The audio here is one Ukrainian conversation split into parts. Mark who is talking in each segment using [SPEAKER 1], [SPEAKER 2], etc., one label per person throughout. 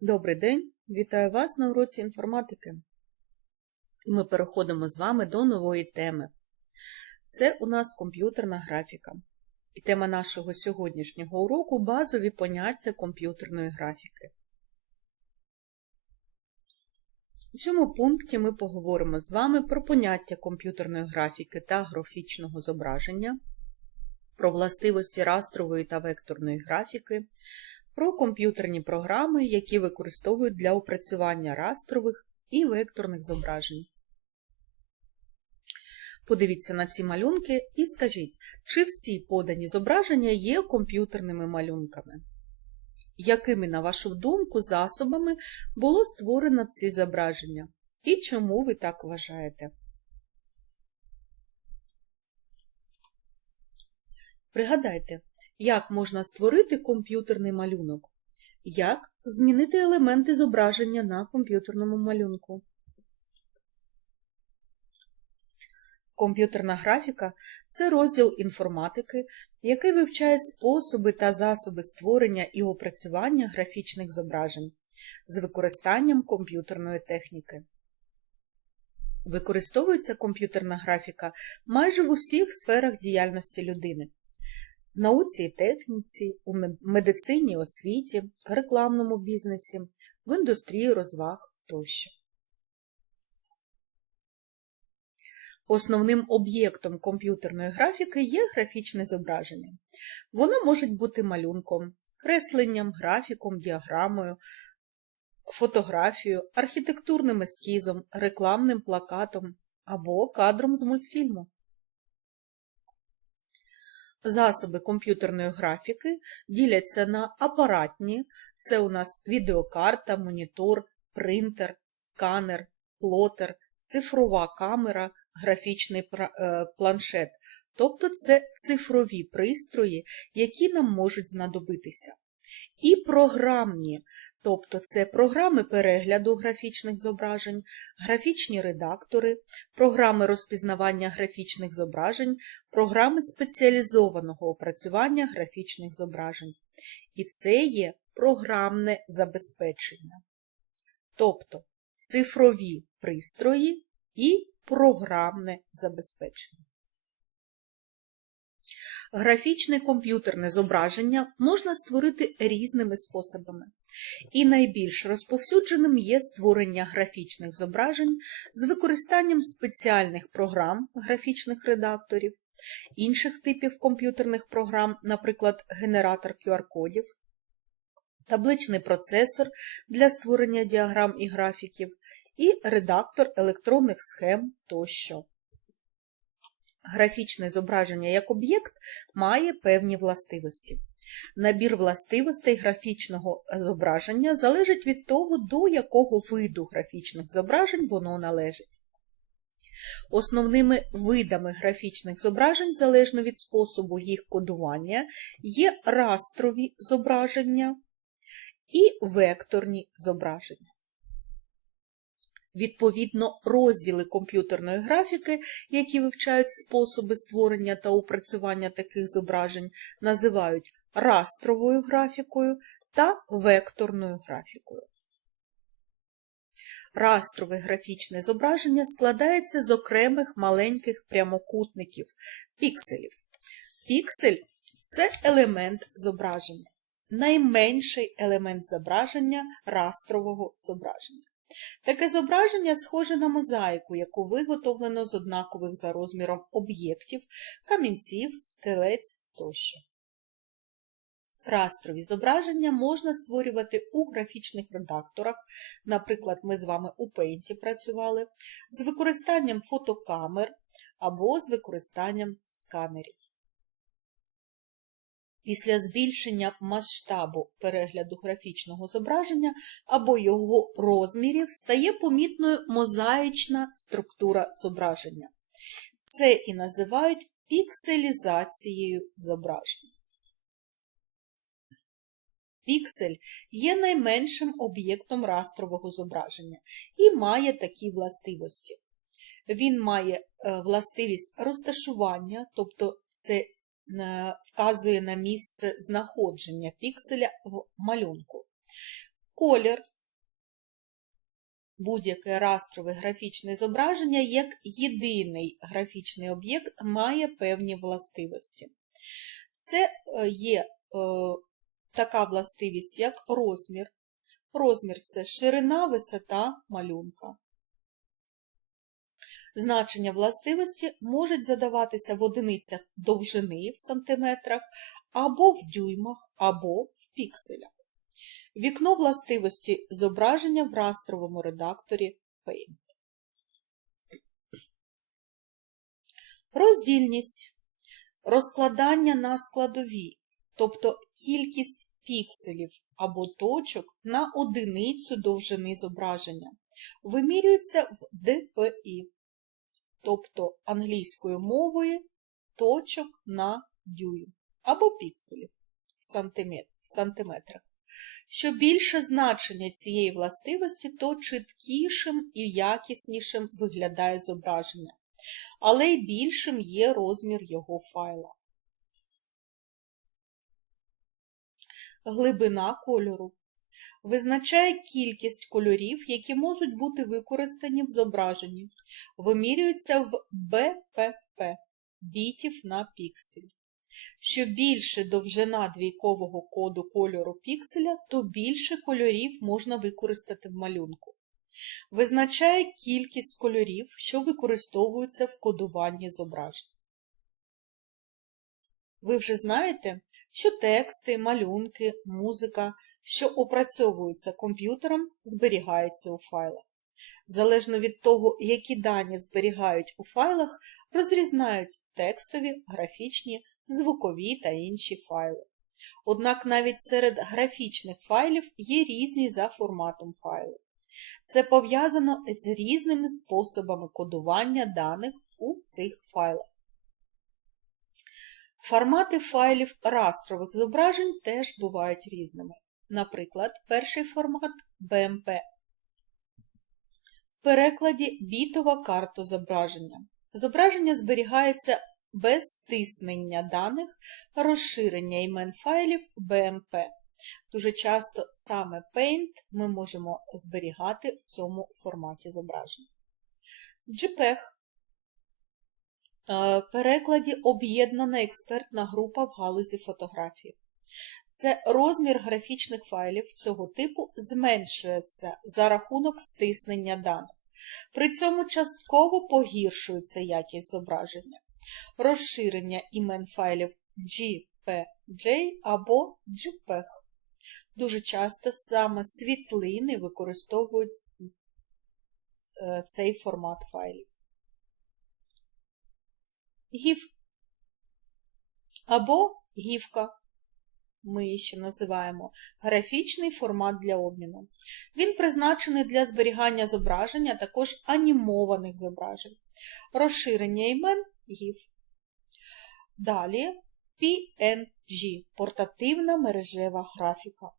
[SPEAKER 1] Добрий день! Вітаю вас на уроці інформатики. І ми переходимо з вами до нової теми. Це у нас комп'ютерна графіка. І тема нашого сьогоднішнього уроку базові поняття комп'ютерної графіки. У цьому пункті ми поговоримо з вами про поняття комп'ютерної графіки та графічного зображення, про властивості растрової та векторної графіки, про комп'ютерні програми, які використовують для опрацювання растрових і векторних зображень. Подивіться на ці малюнки і скажіть, чи всі подані зображення є комп'ютерними малюнками? Якими, на вашу думку, засобами було створено ці зображення? І чому ви так вважаєте? Пригадайте, як можна створити комп'ютерний малюнок? Як змінити елементи зображення на комп'ютерному малюнку? Комп'ютерна графіка це розділ інформатики, який вивчає способи та засоби створення і опрацювання графічних зображень з використанням комп'ютерної техніки. Використовується комп'ютерна графіка майже в усіх сферах діяльності людини науці і техніці, у медицині, освіті, рекламному бізнесі, в індустрії розваг тощо. Основним об'єктом комп'ютерної графіки є графічне зображення. Воно може бути малюнком, кресленням, графіком, діаграмою, фотографією, архітектурним ескізом, рекламним плакатом або кадром з мультфільму. Засоби комп'ютерної графіки діляться на апаратні, це у нас відеокарта, монітор, принтер, сканер, плотер, цифрова камера, графічний е, планшет, тобто це цифрові пристрої, які нам можуть знадобитися. І програмні, тобто це програми перегляду графічних зображень, графічні редактори, програми розпізнавання графічних зображень, програми спеціалізованого опрацювання графічних зображень. І це є програмне забезпечення, тобто цифрові пристрої і програмне забезпечення. Графічне комп'ютерне зображення можна створити різними способами, і найбільш розповсюдженим є створення графічних зображень з використанням спеціальних програм графічних редакторів, інших типів комп'ютерних програм, наприклад, генератор QR-кодів, табличний процесор для створення діаграм і графіків, і редактор електронних схем тощо. Графічне зображення як об'єкт має певні властивості. Набір властивостей графічного зображення залежить від того, до якого виду графічних зображень воно належить. Основними видами графічних зображень, залежно від способу їх кодування, є растрові зображення і векторні зображення. Відповідно, розділи комп'ютерної графіки, які вивчають способи створення та опрацювання таких зображень, називають растровою графікою та векторною графікою. Растрове графічне зображення складається з окремих маленьких прямокутників пікселів. Піксель це елемент зображення, найменший елемент зображення растрового зображення. Таке зображення схоже на мозаїку, яку виготовлено з однакових за розміром об'єктів, камінців, скелець тощо. Растрові зображення можна створювати у графічних редакторах, наприклад, ми з вами у Paint працювали, з використанням фотокамер або з використанням сканерів. Після збільшення масштабу перегляду графічного зображення або його розмірів стає помітною мозаїчна структура зображення. Це і називають пікселізацією зображення. Піксель є найменшим об'єктом растрового зображення і має такі властивості. Він має е, властивість розташування, тобто це вказує на місце знаходження пікселя в малюнку. Колір. Будь-яке растрове графічне зображення як єдиний графічний об'єкт має певні властивості. Це е, є е, така властивість, як розмір. Розмір це ширина, висота малюнка. Значення властивості можуть задаватися в одиницях довжини в сантиметрах, або в дюймах, або в пікселях. Вікно властивості зображення в растровому редакторі Paint. Роздільність. Розкладання на складові, тобто кількість пікселів або точок на одиницю довжини зображення, вимірюється в dpi, тобто англійською мовою точок на дюйм або пікселів в сантиметрах. Що більше значення цієї властивості, то чіткішим і якіснішим виглядає зображення, але й більшим є розмір його файла. Глибина кольору визначає кількість кольорів, які можуть бути використані в зображенні. Вимірюється в БПП бітів на піксель. Що більше довжина двійкового коду кольору пікселя, то більше кольорів можна використати в малюнку. Визначає кількість кольорів, що використовуються в кодуванні зображень. Ви вже знаєте, що тексти, малюнки, музика, що опрацьовуються комп'ютером, зберігаються у файлах. Залежно від того, які дані зберігають у файлах, розрізнають текстові, графічні, звукові та інші файли. Однак навіть серед графічних файлів є різні за форматом файли. Це пов'язано з різними способами кодування даних у цих файлах. Формати файлів растрових зображень теж бувають різними. Наприклад, перший формат BMP. В перекладі бітова карта зображення. Зображення зберігається без стиснення даних, розширення імен файлів BMP. Дуже часто саме Paint ми можемо зберігати в цьому форматі зображення. JPEG Е, перекладі об'єднана експертна група в галузі фотографії. Це розмір графічних файлів цього типу зменшується за рахунок стиснення даних. При цьому частково погіршується якість зображення, розширення імен файлів GPJ або JPEG. Дуже часто саме світлини використовують е, цей формат файлів. Гів або гівка. Ми її ще називаємо графічний формат для обміну. Він призначений для зберігання зображень, а також анімованих зображень, розширення імен гів. Далі PNG портативна мережева графіка.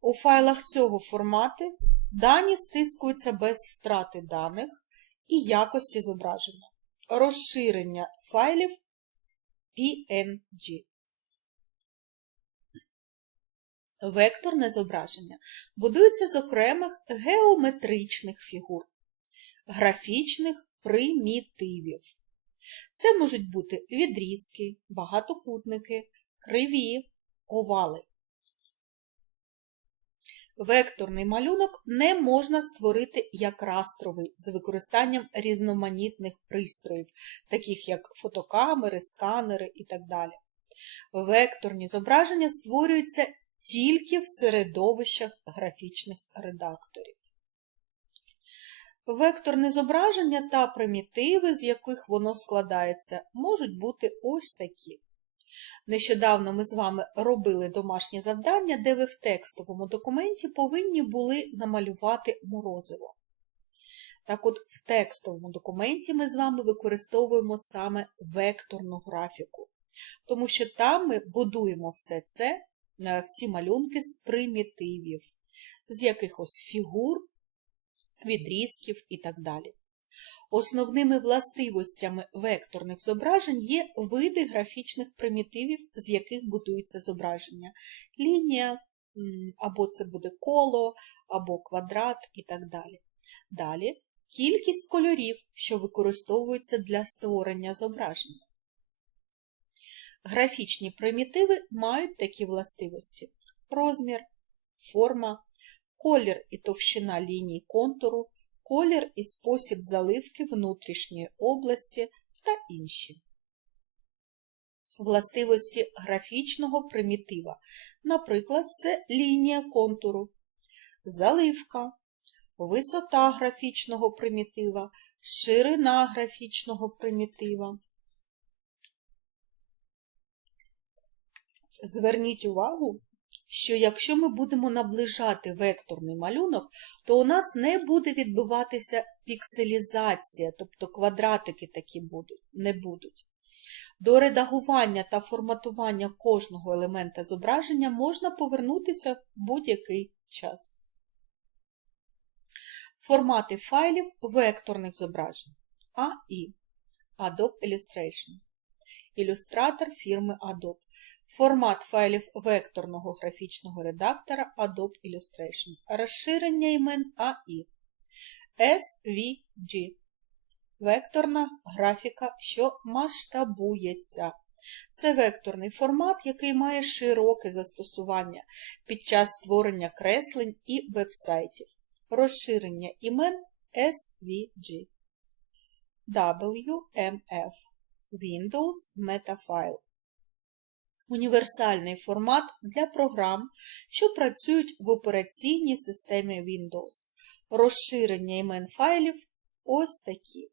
[SPEAKER 1] У файлах цього формату дані стискуються без втрати даних і якості зображення розширення файлів PNG. Векторне зображення будується з окремих геометричних фігур, графічних примітивів. Це можуть бути відрізки, багатокутники, криві, овали. Векторний малюнок не можна створити як растровий з використанням різноманітних пристроїв, таких як фотокамери, сканери і так далі. Векторні зображення створюються тільки в середовищах графічних редакторів. Векторне зображення та примітиви, з яких воно складається, можуть бути ось такі. Нещодавно ми з вами робили домашнє завдання, де ви в текстовому документі повинні були намалювати морозиво. Так от, в текстовому документі ми з вами використовуємо саме векторну графіку, тому що там ми будуємо все це, всі малюнки з примітивів, з якихось фігур, відрізків і так далі. Основними властивостями векторних зображень є види графічних примітивів, з яких будується зображення. Лінія, або це буде коло, або квадрат і так далі. Далі кількість кольорів, що використовуються для створення зображення. Графічні примітиви мають такі властивості: розмір, форма, колір і товщина ліній контуру, колір і спосіб заливки внутрішньої області та інші. Властивості графічного примітива. Наприклад, це лінія контуру, заливка, висота графічного примітива, ширина графічного примітива. Зверніть увагу, що якщо ми будемо наближати векторний малюнок, то у нас не буде відбуватися пікселізація, тобто квадратики такі будуть, не будуть. До редагування та форматування кожного елемента зображення можна повернутися в будь-який час. Формати файлів векторних зображень AI Adobe Illustration. Ілюстратор фірми Adobe. Формат файлів векторного графічного редактора Adobe Illustration. Розширення імен AI. SVG. Векторна графіка, що масштабується. Це векторний формат, який має широке застосування під час створення креслень і вебсайтів. Розширення імен SVG. WMF. Windows Metafile. Універсальний формат для програм, що працюють в операційній системі Windows. Розширення імен файлів ось такі.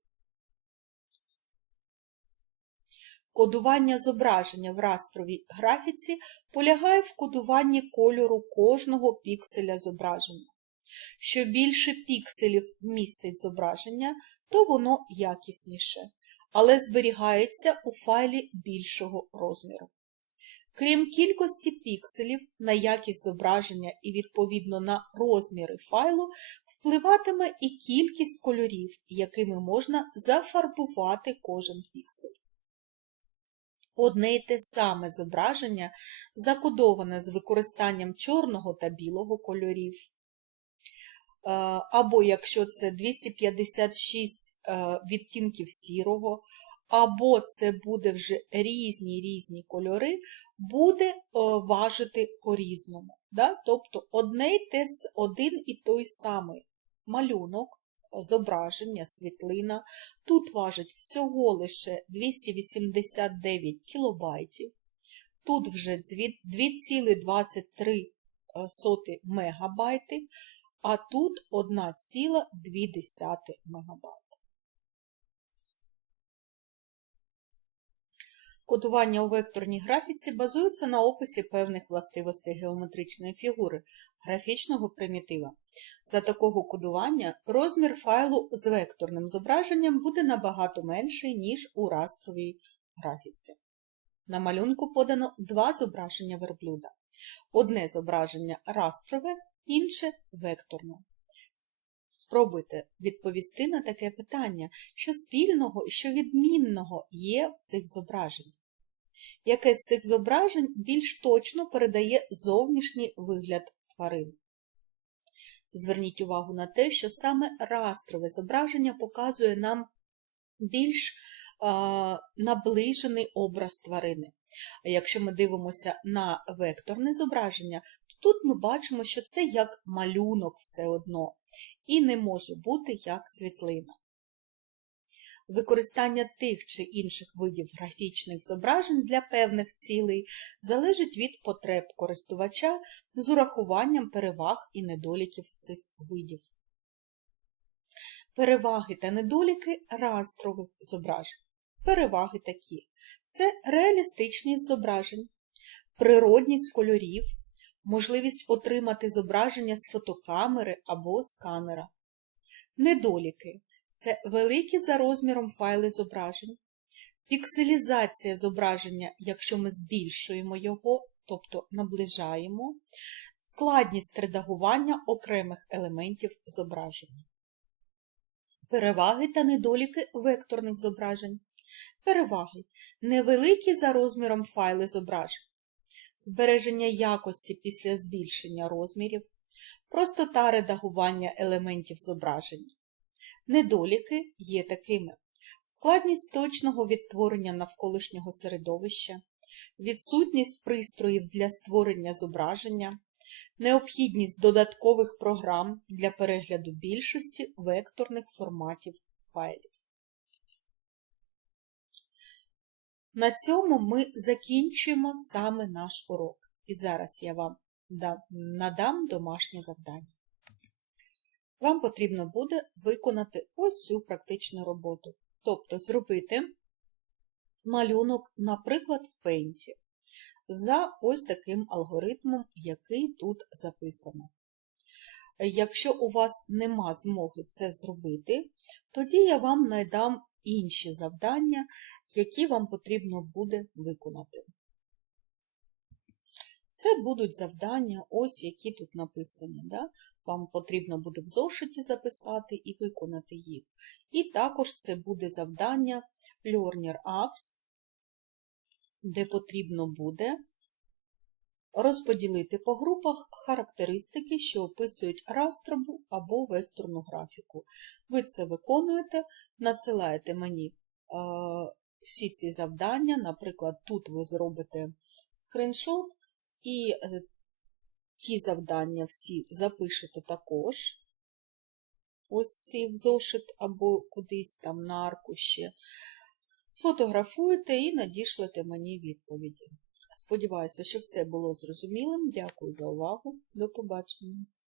[SPEAKER 1] Кодування зображення в растровій графіці полягає в кодуванні кольору кожного пікселя зображення. Що більше пікселів містить зображення, то воно якісніше, але зберігається у файлі більшого розміру. Крім кількості пікселів на якість зображення і відповідно на розміри файлу, впливатиме і кількість кольорів, якими можна зафарбувати кожен піксель. Одне й те саме зображення закодоване з використанням чорного та білого кольорів. Е, Або якщо це 256 е, відтінків сірого, або це буде вже різні різні кольори, буде е, важити по-різному. Да? Тобто одне те, один і той самий малюнок, зображення, світлина. Тут важить всього лише 289 кілобайтів. Тут вже 2,23 мегабайти, а тут 1,2 мегабайт. Кодування у векторній графіці базується на описі певних властивостей геометричної фігури, графічного примітива. За такого кодування розмір файлу з векторним зображенням буде набагато менший, ніж у растровій графіці. На малюнку подано два зображення верблюда. Одне зображення растрове, інше векторне. Спробуйте відповісти на таке питання, що спільного і що відмінного є в цих зображеннях. Яке з цих зображень більш точно передає зовнішній вигляд тварин? Зверніть увагу на те, що саме растрове зображення показує нам більш наближений образ тварини. А якщо ми дивимося на векторне зображення, то тут ми бачимо, що це як малюнок все одно, і не може бути як світлина. Використання тих чи інших видів графічних зображень для певних цілей залежить від потреб користувача з урахуванням переваг і недоліків цих видів. Переваги та недоліки растрових зображень. Переваги такі: це реалістичність зображень, природність кольорів, можливість отримати зображення з фотокамери або сканера. Недоліки це великі за розміром файли зображень, пікселізація зображення, якщо ми збільшуємо його, тобто наближаємо, складність редагування окремих елементів зображення. Переваги та недоліки векторних зображень. Переваги невеликі за розміром файли зображень. Збереження якості після збільшення розмірів, простота редагування елементів зображення. Недоліки є такими: складність точного відтворення навколишнього середовища, відсутність пристроїв для створення зображення, необхідність додаткових програм для перегляду більшості векторних форматів файлів. На цьому ми закінчуємо саме наш урок. І зараз я вам надам домашнє завдання. Вам потрібно буде виконати ось цю практичну роботу. Тобто зробити малюнок, наприклад, в Paint за ось таким алгоритмом, який тут записано. Якщо у вас нема змоги це зробити, тоді я вам надам інші завдання, які вам потрібно буде виконати. Це будуть завдання, ось які тут написані. Да? Вам потрібно буде в зошиті записати і виконати їх. І також це буде завдання Learner Apps, де потрібно буде розподілити по групах характеристики, що описують растрову або векторну графіку. Ви це виконуєте, надсилаєте мені е, всі ці завдання. Наприклад, тут ви зробите скріншот і е, ті завдання всі запишете також. Ось ці в зошит або кудись там на аркуші. Сфотографуєте і надішлете мені відповіді. Сподіваюся, що все було зрозумілим. Дякую за увагу. До побачення.